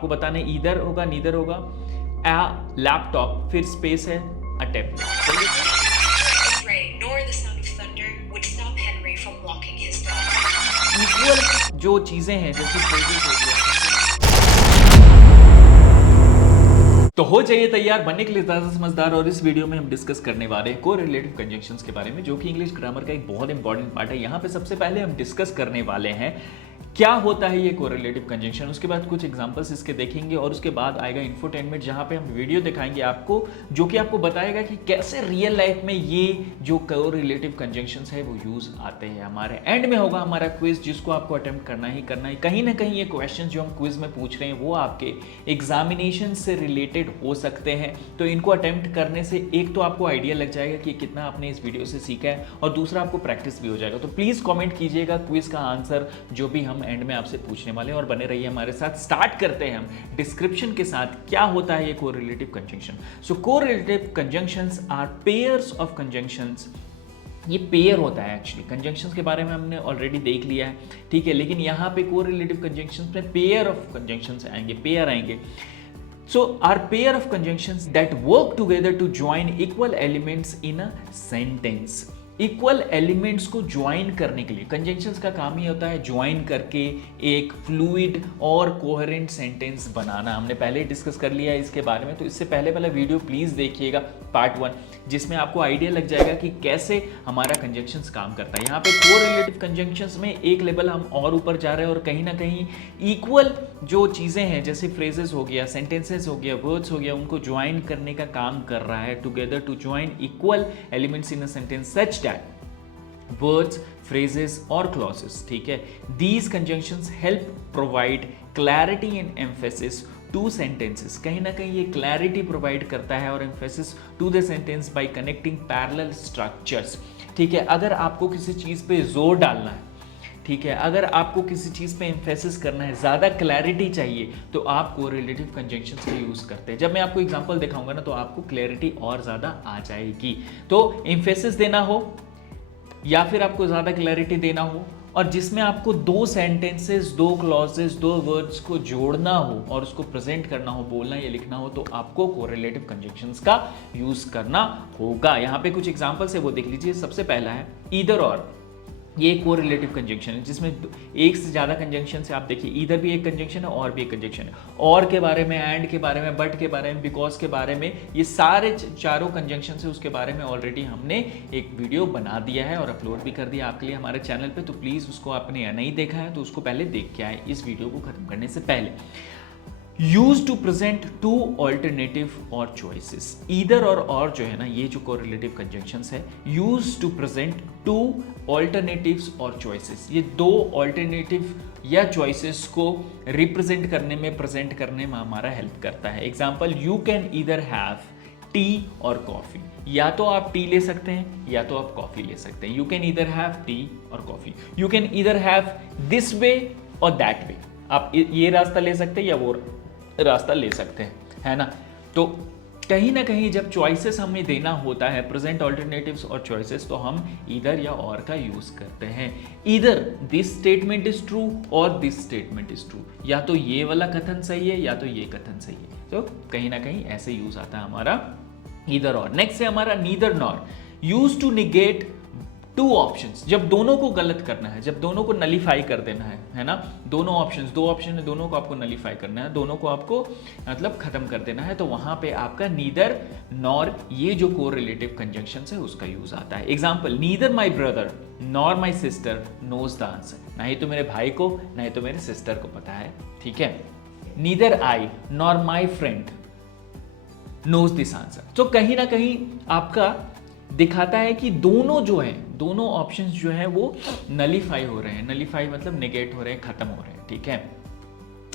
आपको बताना है ईदर होगा नीदर होगा, अ लैपटॉप, फिर स्पेस है अ टैबलेट। इक्वल जो चीजें हैं जैसे फ्रेजेस हो गया, तो हो जाइए तैयार बनने के लिए ज़्यादा समझदार। और इस वीडियो में हम डिस्कस करने वाले हैं कोरिलेटिव कंजंक्शंस के बारे में, जो कि इंग्लिश ग्रामर का एक बहुत इंपॉर्टेंट पार्ट है। यहाँ पे सबसे पहले हम डिस्कस करने वाले हैं क्या होता है ये कोरिलेटिव कंजंक्शन, उसके बाद कुछ एग्जांपल्स इसके देखेंगे और उसके बाद आएगा इंफोटेनमेंट, जहाँ पे हम वीडियो दिखाएंगे आपको जो कि आपको बताएगा कि कैसे रियल लाइफ में ये जो कोरिलेटिव कंजंक्शंस है वो यूज आते हैं। हमारे एंड में होगा हमारा क्विज, जिसको आपको अटेम्प्ट करना ही करना है। कहीं ना कहीं ये क्वेश्चन जो हम क्विज में पूछ रहे हैं वो आपके एग्जामिनेशन से रिलेटेड हो सकते हैं, तो इनको अटेम्प्ट करने से एक तो आपको आइडिया लग जाएगा कि कितना आपने इस वीडियो से सीखा है, और दूसरा आपको प्रैक्टिस भी हो जाएगा। तो प्लीज कमेंट कीजिएगा क्विज का आंसर जो भी हम एंड में आपसे पूछने वाले हैं, और बने रहिए हमारे साथ। स्टार्ट करते हैं हम डिस्क्रिप्शन के साथ, क्या होता है ये correlative conjunction. So correlative conjunctions are pairs of conjunctions. ये पेयर होता है एक्चुअली, कंजंक्शंस के बारे में हमने ऑलरेडी देख लिया है, ठीक है, लेकिन यहाँ पे कोरिलेटिव कंजंक्शंस में पेयर ऑफ कंजंक्शंस आएंगे, पेयर आएंगे। So are pair of conjunctions that work together to join equal elements in a sentence. Equal elements को ज्वाइन करने के लिए कंजंक्शंस का काम ही होता है ज्वाइन करके एक फ्लूइड और कोहेरेंट सेंटेंस बनाना। हमने पहले डिस्कस कर लिया है इसके बारे में, तो इससे पहले वाला वीडियो प्लीज देखिएगा पार्ट 1, जिसमें आपको आइडिया लग जाएगा कि कैसे हमारा कंजंक्शंस काम करता है। यहाँ पे कोरिलेटिव कंजंक्शंस में एक लेवल हम और ऊपर जा रहे हैं, और कहीं ना कहीं इक्वल जो चीजें हैं जैसे फ्रेजेस हो गया, सेंटेंसेस हो गया, वर्ड्स हो गया, उनको ज्वाइन करने का काम कर रहा है, together to join equal elements in a sentence such that words, phrases और clauses, ठीक है। These conjunctions help provide clarity and emphasis to sentences. कहीं ना कहीं ये clarity provide करता है और emphasis to the sentence by connecting parallel structures, ठीक है। अगर आपको किसी चीज़ पे जोर डालना है, ठीक है, अगर आपको किसी चीज़ पे एम्फेसिस करना है, ज़्यादा क्लैरिटी चाहिए, तो आप कोरिलेटिव कंजंक्शंस का यूज़ करते हैं। जब मैं आपको एग्जांपल दिखाऊंगा ना, तो आपको क्लैरिटी और ज़्यादा आ जाएगी। तो एम्फेसिस देना हो या फिर आपको ज़्यादा क्लैरिटी देना हो, और जिसमें आपको दो सेंटेंसेस, दो क्लॉजेस, दो वर्ड्स को जोड़ना हो और उसको प्रेजेंट करना हो, बोलना या लिखना हो, तो आपको कोरिलेटिव कंजंक्शंस का यूज़ करना होगा। यहाँ पे कुछ एग्जांपल्स है वो देख लीजिए। सबसे पहला है ईदर और। ये एक कोरिलेटिव कंजंक्शन है जिसमें एक से ज़्यादा कंजंक्शन है। आप देखिए इधर भी एक कंजंक्शन है और भी एक कंजंक्शन है। और के बारे में, एंड के बारे में, बट के बारे में, बिकॉज के बारे में, ये सारे चारों कंजंक्शन है उसके बारे में ऑलरेडी हमने एक वीडियो बना दिया है और अपलोड भी कर दिया आपके लिए हमारे चैनल पे। तो प्लीज़ उसको आपने नहीं देखा है तो उसको पहले देख के आए इस वीडियो को खत्म करने से पहले। Use to present two alternative or choices. Either or जो है ना, ये जो कोरिलेटिव कंजंक्शंस है, use to present two alternatives or choices. ये दो ऑल्टरनेटिव या चॉइसेस को रिप्रेजेंट करने में, प्रेजेंट करने में हमारा हेल्प करता है। Example, you can either have tea or coffee. या तो आप टी ले सकते हैं या तो आप कॉफी ले सकते हैं। You can either have tea or coffee. You can either have this way or that वे। आप ये रास्ता ले सकते हैं या वो रास्ता ले सकते हैं, है ना। तो कहीं ना कहीं जब चॉइसेस हमें देना होता है, प्रेजेंट ऑल्टरनेटिव्स और चॉइसेस, तो हम इधर या और का यूज करते हैं। इधर दिस स्टेटमेंट इज ट्रू और दिस स्टेटमेंट इज ट्रू। या तो ये वाला कथन सही है या तो ये कथन सही है। तो कहीं ना कहीं ऐसे यूज आता है हमारा इधर और। नेक्स्ट है हमारा neither nor. Use to negate two options. जब दोनों को गलत करना है, जब दोनों को नलीफाई कर देना है ना, दोनों ऑप्शंस, दो ऑप्शन है, दोनों को आपको नलीफाई करना है, दोनों को आपको मतलब खत्म कर देना है, तो वहां पे आपका नीदर नॉर, ये जो कोरिलेटिव कंजंक्शंस है उसका यूज आता है। Example, neither my brother nor my sister knows the answer. ना ही तो मेरे भाई को ना ही तो मेरे सिस्टर को पता है, ठीक है। Neither I nor my friend knows this answer. तो कहीं ना कहीं आपका दिखाता है कि दोनों जो है, दोनों ऑप्शंस जो है वो नलीफाई हो रहे हैं। नलीफाई मतलब नेगेट हो रहे हैं, खत्म हो रहे हैं, ठीक है।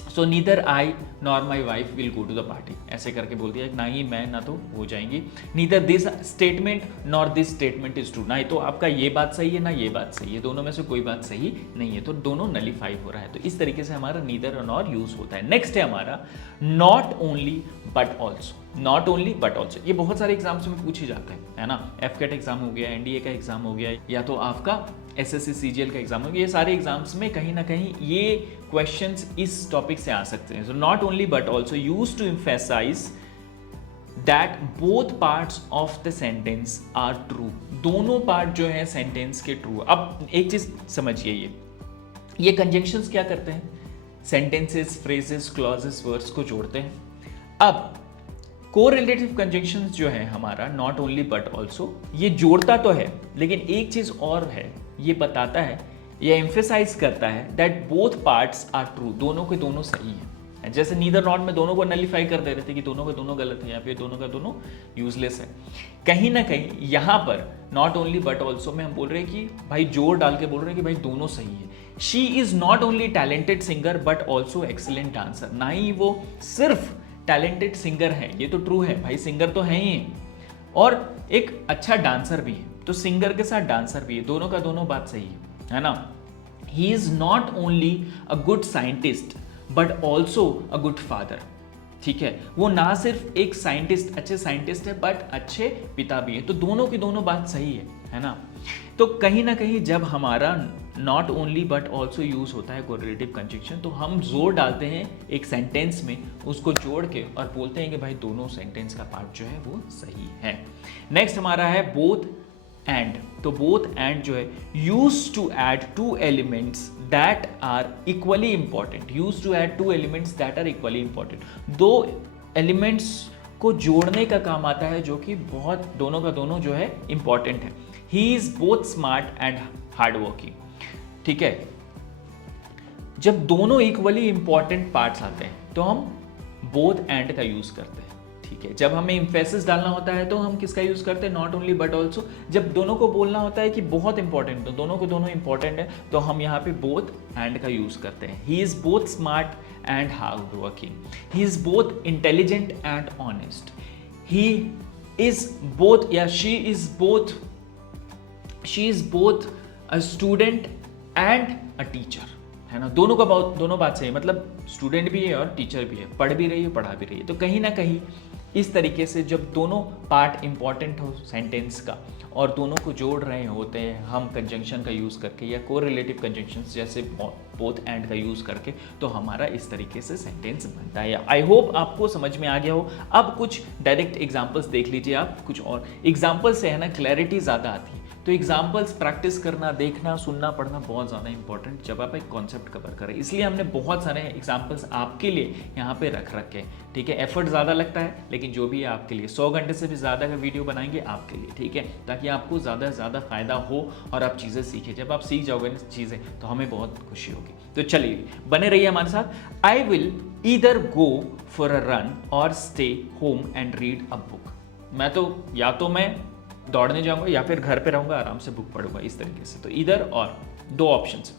So neither I nor my wife will go to the party. ऐसे करके बोल दिया, ना ही मैं ना तो हो जाएंगी। Neither this statement nor this statement is true. ना ही तो आपका ये बात सही है ना ये बात सही है, दोनों में से कोई बात सही नहीं है, तो दोनों नलीफाई हो रहा है। तो इस तरीके से हमारा नीदर और नॉर यूज होता है। नेक्स्ट है हमारा not only but also. Not only but also, ये बहुत सारे एग्जाम्स में पूछे जाते हैं, है ना। एफकेट एग्जाम हो गया, एनडीए का एग्जाम हो गया, या तो आपका एसएससी सीजीएल का एग्जाम हो गया, ये सारे एग्जाम्स में कहीं ना कहीं ये क्वेश्चंस इस टॉपिक से आ सकते हैं। So not only but also use to emphasize that both parts of the sentence are true, दोनों पार्ट जो है सेंटेंस के ट्रू। अब एक चीज समझिए, ये कंजंक्शंस क्या करते हैं, सेंटेंसेस, फ्रेजेस, क्लॉजेस, वर्ड्स को जोड़ते हैं। अब कोरिलेटिव कंजंक्शंस जो है हमारा नॉट ओनली बट ऑल्सो, ये जोड़ता तो है, लेकिन एक चीज और है, ये बताता है या एम्फेसाइज करता है that both parts are true, दोनों के दोनों सही हैं। जैसे नीदर नॉट में दोनों को नलिफाई कर दे रहे थे कि दोनों के दोनों गलत है, या फिर दोनों का दोनों यूजलेस है। कहीं ना कहीं यहाँ पर नॉट ओनली बट ऑल्सो में हम बोल रहे हैं कि भाई जोर डाल के बोल रहे हैं कि भाई दोनों सही है। She is not only talented singer but also excellent dancer, ना ही वो सिर्फ टैलेंटेड सिंगर है, ये तो ट्रू है भाई, सिंगर तो है ही, और एक अच्छा डांसर भी है, तो सिंगर के साथ डांसर भी है, दोनों का दोनों बात सही है ना। He is not only a good scientist but also a good father, ठीक है, वो ना सिर्फ एक साइंटिस्ट, अच्छे साइंटिस्ट है, बट अच्छे पिता भी है, तो दोनों की दोनों बात सही है ना। तो कहीं ना कहीं जब हमारा not only but also use होता है कोरिलेटिव कंजंक्शन, तो हम जोर डालते हैं एक सेंटेंस में, उसको जोड़ के और बोलते हैं कि भाई दोनों सेंटेंस का पार्ट जो है वो सही है। नेक्स्ट हमारा है बोथ एंड, तो बोथ एंड जो है use to add two elements that are equally important, use to add two elements that are equally important, दो एलिमेंट्स को जोड़ने का काम आता है जो कि बहुत दोनों का दोनों जो है इंपॉर्टेंट है। ही is both smart and hard working, ठीक है, जब दोनों इक्वली इंपॉर्टेंट पार्ट्स आते हैं तो हम बोथ एंड का यूज करते हैं, ठीक है। जब हमें एम्फेसिस डालना होता है तो हम किसका यूज करते हैं, नॉट ओनली बट ऑल्सो। जब दोनों को बोलना होता है कि बहुत इंपॉर्टेंट, तो दोनों को दोनों इंपॉर्टेंट है, तो हम यहाँ पे बोथ एंड का यूज करते हैं। He is both smart and hard working, he is both intelligent and honest, he is both या she is both a student and a teacher, है ना। दोनों बात सही, मतलब स्टूडेंट भी है और टीचर भी है, पढ़ भी रही है, पढ़ा भी रही है। तो कहीं ना कहीं इस तरीके से जब दोनों पार्ट इंपॉर्टेंट हो सेंटेंस का और दोनों को जोड़ रहे होते हैं हम कंजंक्शन का यूज़ करके या कोरिलेटिव कंजंक्शंस जैसे बोथ एंड का यूज़ करके, तो हमारा इस तरीके से सेंटेंस बनता है। आई होप आपको समझ में आ गया हो। अब कुछ डायरेक्ट एग्जाम्पल्स देख लीजिए आप, कुछ और एग्जाम्पल से है ना क्लैरिटी ज़्यादा आती है। तो एग्जाम्पल्स प्रैक्टिस करना, देखना, सुनना, पढ़ना बहुत ज़्यादा इंपॉर्टेंट जब आप एक कॉन्सेप्ट कवर करें, इसलिए हमने बहुत सारे एग्जाम्पल्स आपके लिए यहाँ पे रख रखे हैं, ठीक है। एफर्ट ज़्यादा लगता है, लेकिन जो भी है आपके लिए 100 घंटे से भी ज़्यादा का वीडियो बनाएंगे आपके लिए, ठीक है, ताकि आपको ज़्यादा से ज़्यादा फायदा हो और आप चीज़ें सीखें। जब आप सीख जाओगे चीज़ें तो हमें बहुत खुशी होगी। तो चलिए बने रहिए हमारे साथ। I will either go for a run or stay home and read a book, मैं तो या तो मैं दौड़ने जाऊंगा या फिर घर पे रहूंगा, आराम से बुक पढ़ूंगा, इस तरीके से। तो इधर और दो ऑप्शंस,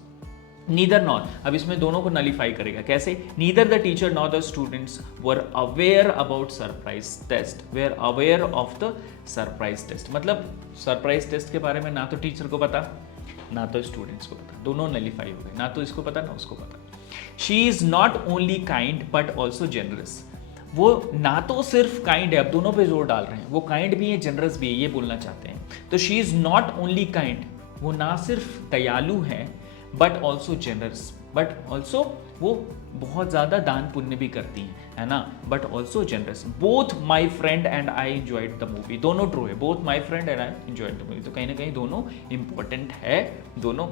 नीदर नॉर। अब इसमें दोनों को नलिफाई करेगा, कैसे, neither the teacher nor the students were aware about surprise test, were aware of the surprise test, मतलब सरप्राइज टेस्ट के बारे में ना तो टीचर को पता ना तो स्टूडेंट्स को पता, दोनों नलिफाई हो गए, ना तो इसको पता ना उसको पता। She is not only kind but also generous, वो ना तो सिर्फ काइंड है, अब दोनों पे जोर डाल रहे हैं, वो काइंड भी है जनरस भी है, ये बोलना चाहते हैं। तो she is not only kind, वो ना सिर्फ दयालु है but also generous, but also वो बहुत ज़्यादा दान पुण्य भी करती है ना, but also generous. Both my friend and I enjoyed the movie, दोनों ट्रू है, both my friend and I enjoyed the movie, तो कहीं ना कहीं दोनों इंपॉर्टेंट है, दोनों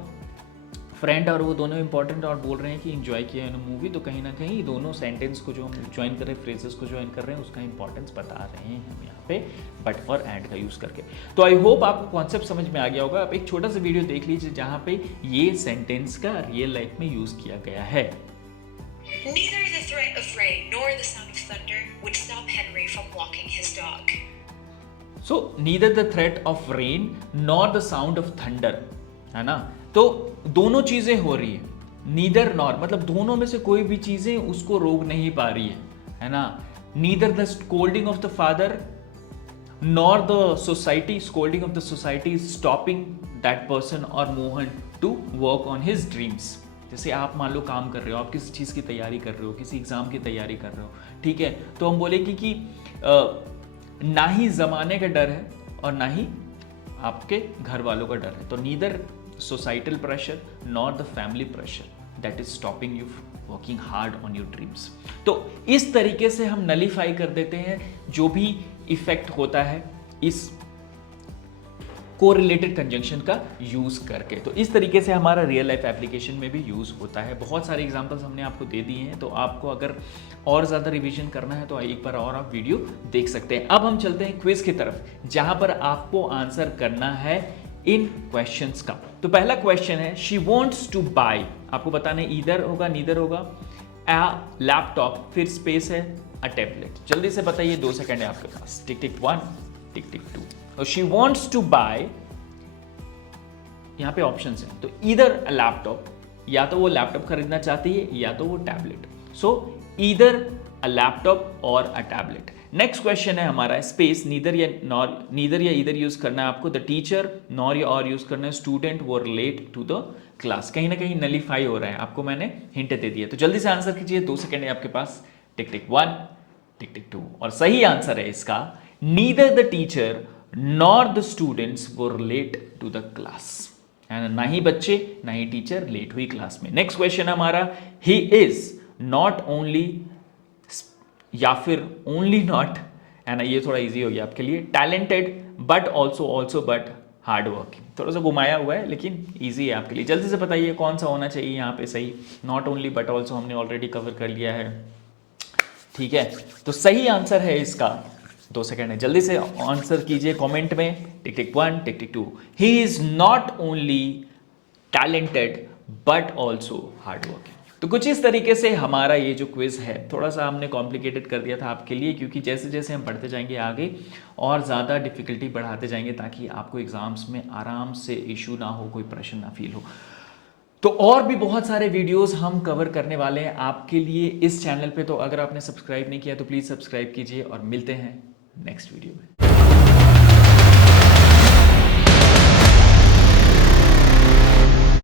फ्रेंड और वो दोनों इंपॉर्टेंट और बोल रहे हैं कि इंजॉय किया है मूवी, तो कहीं ना कहीं दोनों सेंटेंस को जो हम ज्वाइन कर रहे हैं, फ्रेजेस को ज्वाइन कर रहे हैं, उसका इंपॉर्टेंस बता रहे हैं हम यहाँ पे बट और एंड का यूज़ करके। तो आई होप आपको कॉन्सेप्ट समझ में आ गया होगा। आप एक छोटा सा वीडियो देख लीजिए जहाँ पे ये सेंटेंस का रियल लाइफ में यूज़ किया गया है। Neither the threat of rain nor the sound of thunder would stop Henry from walking his dog. So neither the threat of rain nor the sound of thunder, है ना, तो दोनों चीजें हो रही है, नीदर नॉर मतलब दोनों में से कोई भी चीजें उसको रोक नहीं पा रही है ना। Neither the scolding of the father nor the society, scolding of the society is stopping that person or Mohan to work on his dreams, जैसे आप मान लो काम कर रहे हो, आप किसी चीज़ की तैयारी कर रहे हो, किसी एग्ज़ाम की तैयारी कर रहे हो, ठीक है, तो हम बोलेंगे कि ना ही ज़माने का डर है और ना ही आपके घर वालों का डर है। तो neither societal pressure nor the family pressure that is stopping you working hard on your dreams. तो इस तरीके से हम नलीफाई कर देते हैं जो भी इफेक्ट होता है इस कोरिलेटेड कंजंक्शन का यूज करके। तो इस तरीके से हमारा रियल लाइफ एप्लीकेशन में भी यूज होता है। बहुत सारे एग्जांपल्स हमने आपको दे दिए हैं, तो आपको अगर और ज़्यादा रिवीजन करना है तो एक बार और आप वीडियो देख सकते हैं। अब हम चलते हैं क्विज की तरफ, जहां पर आपको आंसर करना है इन क्वेश्चंस का। तो पहला क्वेश्चन है, शी वॉन्ट्स टू बाय, आपको बताना है ईदर होगा नीदर होगा, अ लैपटॉप, फिर स्पेस है अ टैबलेट। जल्दी से बताइए, 2 सेकंड है आपके पास। टिक टिक 1, टिक टिक 2। और शी वॉन्ट्स टू बाय, यहां पे ऑप्शंस हैं, तो ईदर अ लैपटॉप, या तो वो लैपटॉप खरीदना चाहती है या तो वो tablet. So either a laptop और अ टैबलेट। नेक्स्ट क्वेश्चन है हमारा स्पेस, नीदर या ईदर यूज करना है आपको, द टीचर नॉर या और यूज करना है, student were late to the class. कहीं ना कहीं नलीफाई हो रहा है, आपको मैंने हिंट दे दिया। तो जल्दी से आंसर कीजिए, 2 सेकंड है आपके पास। टिक टिक 1, टिक टिक 2। और सही आंसर है इसका, neither the teacher nor the students were late to the class. ना ही बच्चे ना ही टीचर लेट हुई क्लास में। नेक्स्ट क्वेश्चन हमारा, ही इज नॉट ओनली, या फिर ओनली नॉट, है ना, ये थोड़ा इजी हो गया आपके लिए, talented but also but hard working. थोड़ा सा घुमाया हुआ है लेकिन इजी है आपके लिए। जल्दी से बताइए कौन सा होना चाहिए यहाँ पे सही। नॉट ओनली बट ऑल्सो हमने ऑलरेडी कवर कर लिया है, ठीक है। तो सही आंसर है इसका, 2 सेकंड है, जल्दी से आंसर कीजिए कमेंट में। टिक टिक 1, टिक टिक 2। He is not only talented but also hard working. तो कुछ इस तरीके से हमारा ये जो क्विज है, थोड़ा सा हमने कॉम्प्लिकेटेड कर दिया था आपके लिए, क्योंकि जैसे जैसे हम बढ़ते जाएंगे आगे और ज़्यादा डिफिकल्टी बढ़ाते जाएंगे, ताकि आपको एग्जाम्स में आराम से इशू ना हो, कोई प्रेशर ना फील हो। तो और भी बहुत सारे वीडियोस हम कवर करने वाले हैं आपके लिए इस चैनल पे। तो अगर आपने सब्सक्राइब नहीं किया तो प्लीज़ सब्सक्राइब कीजिए, और मिलते हैं नेक्स्ट वीडियो में।